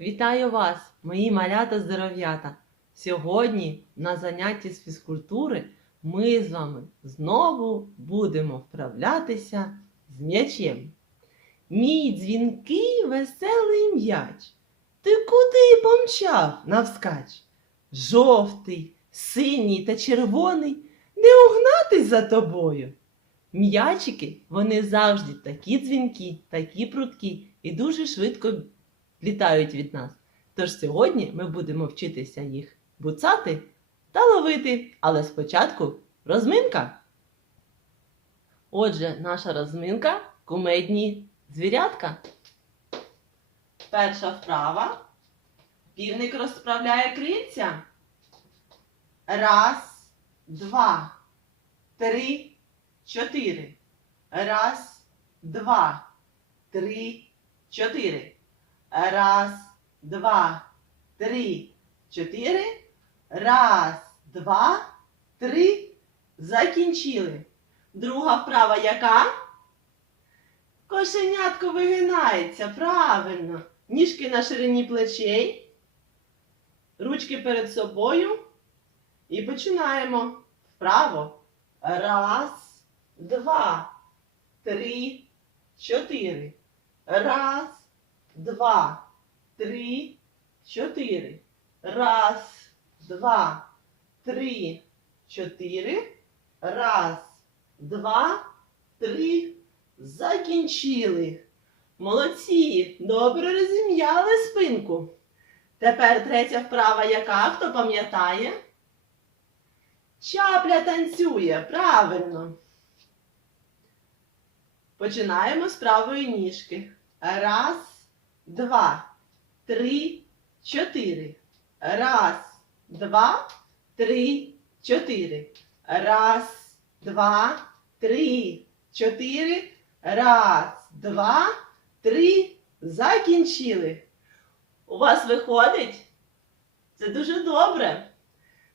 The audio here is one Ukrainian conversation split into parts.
Вітаю вас, мої малята здоров'ята! Сьогодні на занятті з фізкультури ми з вами знову будемо вправлятися з м'ячем. Мій дзвінкий веселий м'яч. Ти куди помчав навскач? Жовтий, синій та червоний не угнатись за тобою. М'ячики, вони завжди такі дзвінкі, такі прудкі і дуже швидко літають від нас. Тож сьогодні ми будемо вчитися їх буцати та ловити. Але спочатку розминка. Отже, наша розминка кумедні звірятка. Перша вправа. Півник розправляє крильця. Раз, два, три, чотири. Раз, два, три, чотири. Раз, два, три, чотири. Раз, два, три. Закінчили. Друга вправа яка? Кошенятко вигинається. Правильно. Ніжки на ширині плечей. Ручки перед собою. І починаємо. Вправо. Раз, два, три, чотири. Раз, два, три, чотири. Раз, два, три, чотири. Раз, два, три. Закінчили. Молодці. Добре розім'яли спинку. Тепер третя вправа яка? Хто пам'ятає? Чапля танцює. Правильно. Починаємо з правої ніжки. Раз, два, три, чотири. Раз, два, три, чотири. Раз, два, три, чотири. Раз, два, три. Закінчили. У вас виходить? Це дуже добре.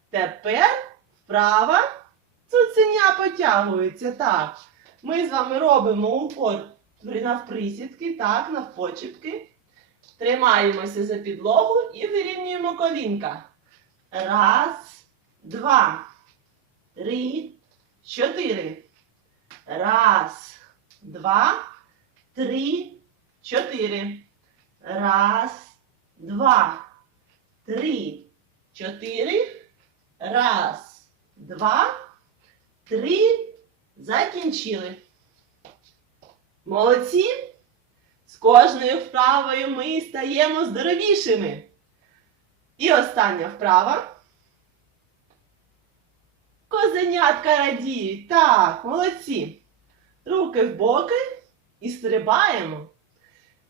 Тепер вправа цуценя потягується. Так. Ми з вами робимо упор навприсідки, так, навпочепки. Тримаємося за підлогу і вирівнюємо колінка. Раз, два, три, чотири. Раз, два, три, чотири. Раз, два, три, чотири. Раз, два, три. Закінчили. Молодці. З кожною вправою ми стаємо здоровішими. І остання вправа. Козенятка радіють. Так, молодці. Руки в боки і стрибаємо.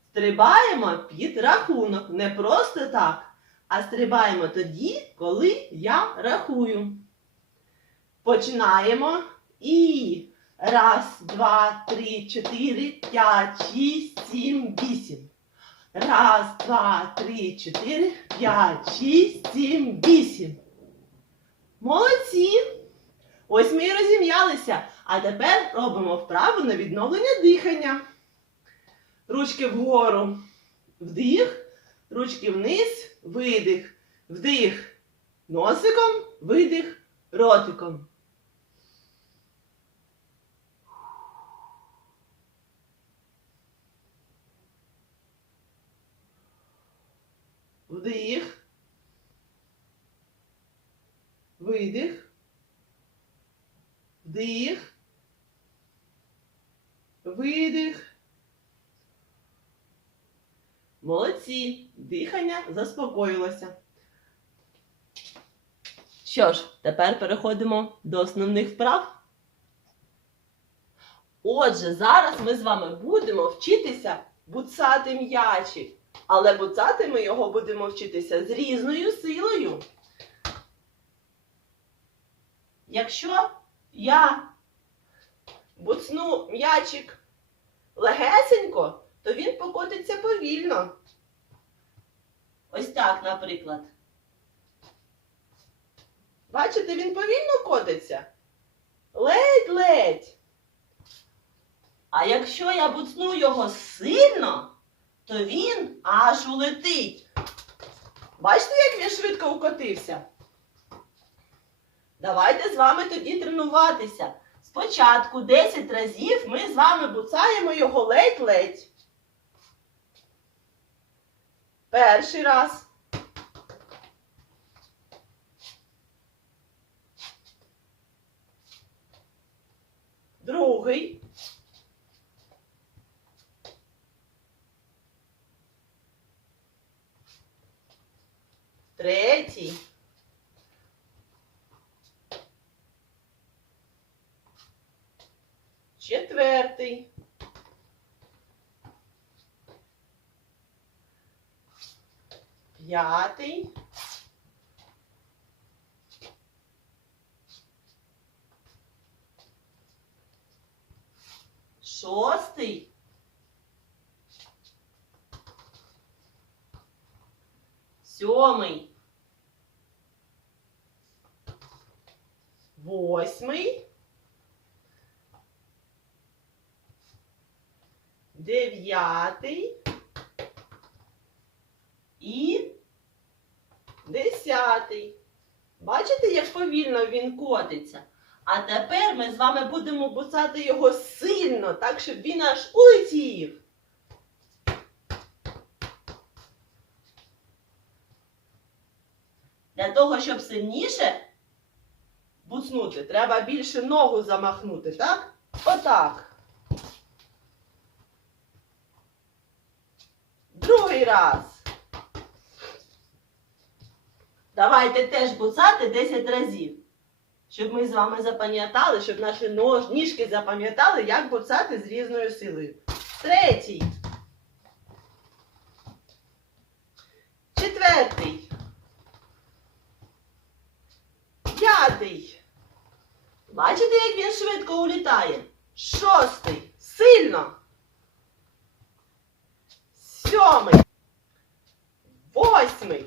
Стрибаємо під рахунок. Не просто так, а стрибаємо тоді, коли я рахую. Починаємо. І раз, два, три, чотири, п'ять, шість, сім, вісім. Раз, два, три, чотири, п'ять, шість, сім, вісім. Молодці! Ось ми і розім'ялися. А тепер робимо вправу на відновлення дихання. Ручки вгору. Вдих, ручки вниз, видих. Вдих носиком, видих ротиком. Вдих. Видих. Вдих. Видих. Молодці. Дихання заспокоїлося. Що ж, тепер переходимо до основних вправ. Отже, зараз ми з вами будемо вчитися буцати м'ячик. Але буцати ми його будемо вчитися з різною силою. Якщо я буцну м'ячик легесенько, то він покотиться повільно. Ось так, наприклад. Бачите, він повільно котиться? Ледь-ледь. А якщо я буцну його сильно, то він аж улетить. Бачите, як він швидко укотився? Давайте з вами тоді тренуватися. Спочатку 10 разів ми з вами буцаємо його ледь-ледь. Перший раз. Другий. Третій. Четвертий. П'ятий. Шостий. Сьомий. Восьмий. Дев'ятий. І десятий. Бачите, як повільно він котиться? А тепер ми з вами будемо буцати його сильно, так, щоб він аж улетів. Для того, щоб сильніше буцнути, треба більше ногу замахнути, так? Отак. Другий раз. Давайте теж буцати 10 разів. Щоб ми з вами запам'ятали, щоб наші нож, ніжки запам'ятали, як буцати з різною силою. Третій. Четвертий. П'ятий. Бачите, як він швидко улітає? Шостий. Сильно. Сьомий. Восьмий.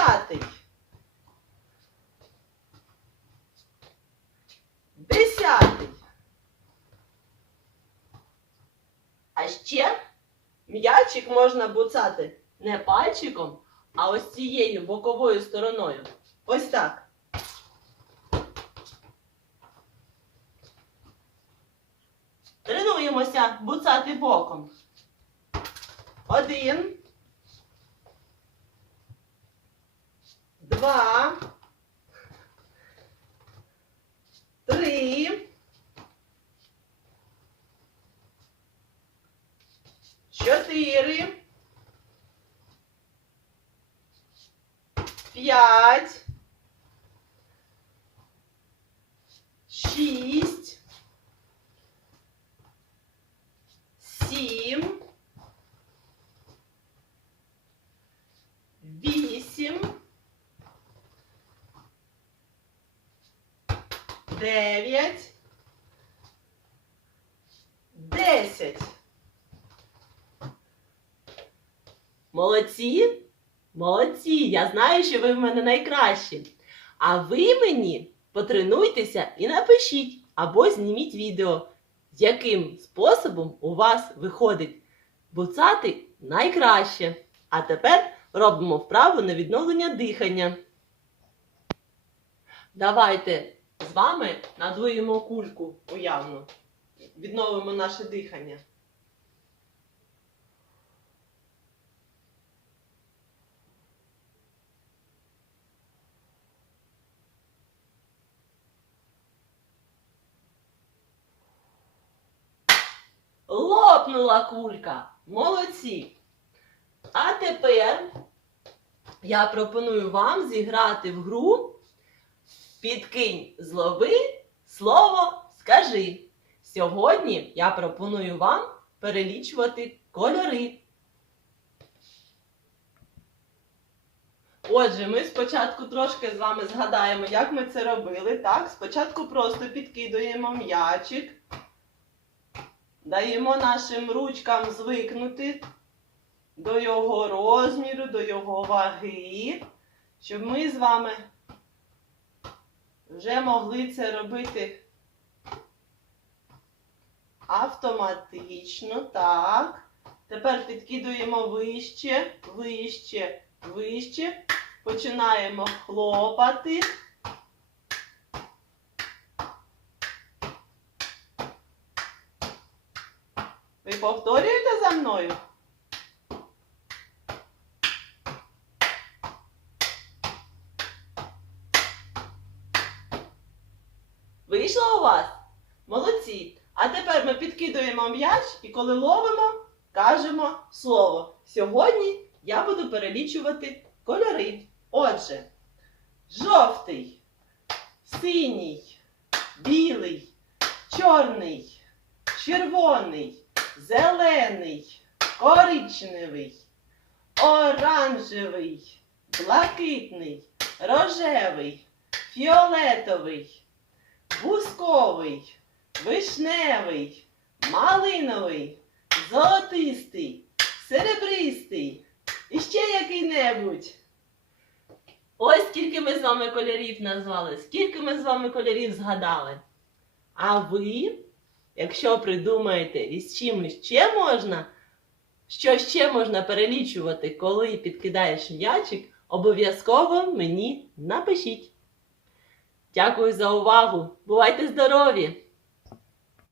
Дев'ятий. Десятий. А ще м'ячик можна буцати не пальчиком, а ось цією боковою стороною. Ось так. Тренуємося буцати боком. Один. Два. Три. Чотири. П'ять. Шість. Сім. Вісім. Дев'ять. Десять. Молодці? Молодці! Я знаю, що ви в мене найкращі. А ви мені потренуйтеся і напишіть або зніміть відео, яким способом у вас виходить буцати найкраще. А тепер робимо вправу на відновлення дихання. Давайте з вами надуємо кульку уявно. Відновимо наше дихання. Лопнула кулька. Молодці. А тепер я пропоную вам зіграти в гру Підкинь злови слово скажи. Сьогодні я пропоную вам перелічувати кольори. Отже, ми спочатку трошки з вами згадаємо, як ми це робили. Так, спочатку просто підкидуємо м'ячик, даємо нашим ручкам звикнути до його розміру, до його ваги, щоб ми з вами вже могли це робити автоматично, так. Тепер підкидуємо вище, вище, вище. Починаємо хлопати. Ви повторюєте за мною? Вийшло у вас? Молодці. А тепер ми підкидуємо м'яч і коли ловимо, кажемо слово. Сьогодні я буду перелічувати кольори. Отже, жовтий, синій, білий, чорний, червоний, зелений, коричневий, оранжевий, блакитний, рожевий, фіолетовий, бусковий, вишневий, малиновий, золотистий, серебристий і ще який-небудь. Ось скільки ми з вами кольорів назвали, скільки ми з вами кольорів згадали. А ви, якщо придумаєте, із чим ще можна, що ще можна перелічувати, коли підкидаєш м'ячик, обов'язково мені напишіть. Дякую за увагу! Бувайте здорові!